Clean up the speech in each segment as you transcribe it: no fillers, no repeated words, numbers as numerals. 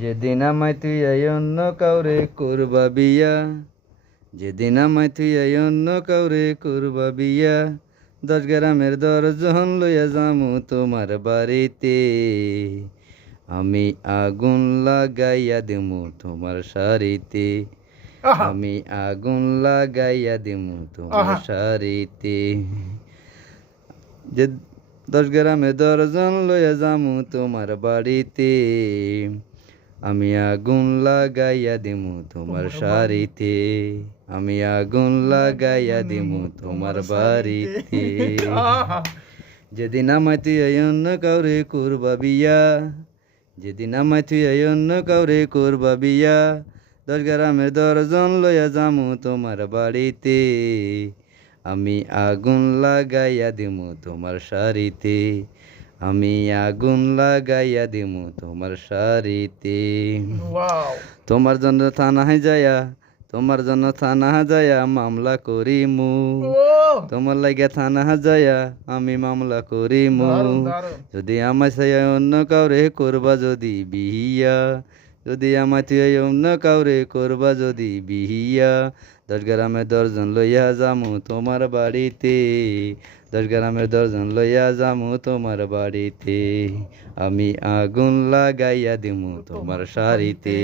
যেদিন আমায় তুই এই অন্য কাউরে করবা বিয়া, যেদিন আমায় তুই এই অন্য কাউরে করবা বিয়া, 10 গ্রামের 10 জন লইয়া যামু তোমার বাড়িতে। আমি আগুন লাগাইয়া দিমু তোমার শাড়িতে, আহা আমি আগুন লাগাইয়া দিমু তোমার আহা শাড়িতে। যে 10 গ্রামে 10 জন লইয়া যামু তোমার বাড়িতে, আমি আগুন লাগাইয়া দিমু তোমার তোমার বাড়িতে শাড়িতে, আমি আগুন লাগাইয়া দিমু তোমার বাড়িতে। আহা যেদিন আমায় তুই এই অন্য কাউরে করবা বিয়া, যেদিন আমায় তুই এই অন্য কাউরে করবা বিয়া, 10 গ্রামের 10 জন লইয়া যামু তোমার বাড়িতে, আমি আগুন লাগাইয়া দিমু তোমার শাড়িতে, আমি আগুন লাগাইয়া দিমু তোমার শাড়িতে। ওয়াও তোমার জন্য থানায় যায়া, তোমার জন্য থানা যায়া মামলা করিমু, ও তোমার লাগে থানা যায়া আমি মামলা করিমু। দারুণ দারুণ যদি আমায় চাই অন্য কাউরে করবা যদি বিহিয়া, যদি আমায় তুই অন্য কাউরে করবা যদি বিহিয়া, 10 গ্রামের 10 জন লইয়া যামু তোমার বাড়িতে, 10 গ্রামের 10 জন লইয়া যামু তোমার বাড়িতে, আমি আগুন লাগাইয়া দিমু তোমার শাড়িতে,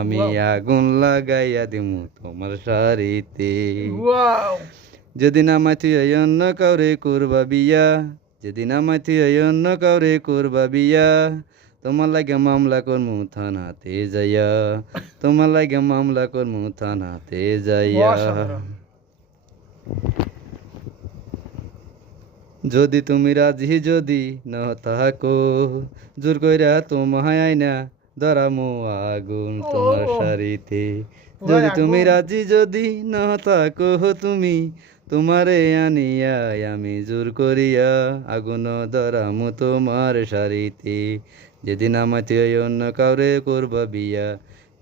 আমি আগুন লাগাইয়া দিমু তোমার শাড়িতে। ওয়াও যেদিন আমায় তুই এই অন্য কাউরে করবা বিয়া, যেদিন আমায় তুই এই অন্য কাউরে করবা বিয়া, তোমার লাগে মামলা করমু থানাতে যাইয়া, তোমার লাগে মামলা করমু থানাতে যাইয়া। অসাধারণ যদি তুমি রাজি যদি ন থাকো, জোর কইরা তোমায় আইনা ধরামু আগুন তোমার ও শাড়িতে। পুরাই যদি তুমি আগুন রাজি যদি ন থাকো তুমি, তোমারে আনিয়া আমি জোর করিয়া আগুন ধরামু তোমার শাড়িতে। যেদিন আমায় তুই অন্য কাউরে করবা বিয়া,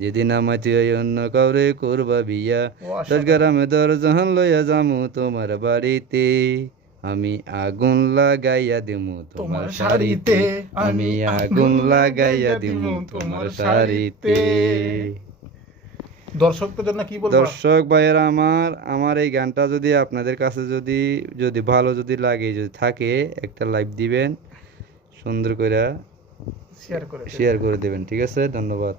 যেদিন আমায় তুই অন্য কাউরে করবা বিয়া, অসাধারণ 10 গ্রামে 10 জন লইয়া যামু তোমার বাড়িতে, আমি আগুন লাগাইয়া দিমু তোমার শাড়িতে, আমি আগুন লাগাইয়া দিমু তোমার শাড়িতে। দর্শকদের জন্য কি বলবো দর্শক ভাইয়েরা আমার, আমার এই গানটা যদি আপনাদের কাছে যদি যদি ভালো যদি লাগে যদি থাকে, একটা লাইক দিবেন, সুন্দর করে শেয়ার করে শেয়ার করে দেবেন। ঠিক আছে, ধন্যবাদ।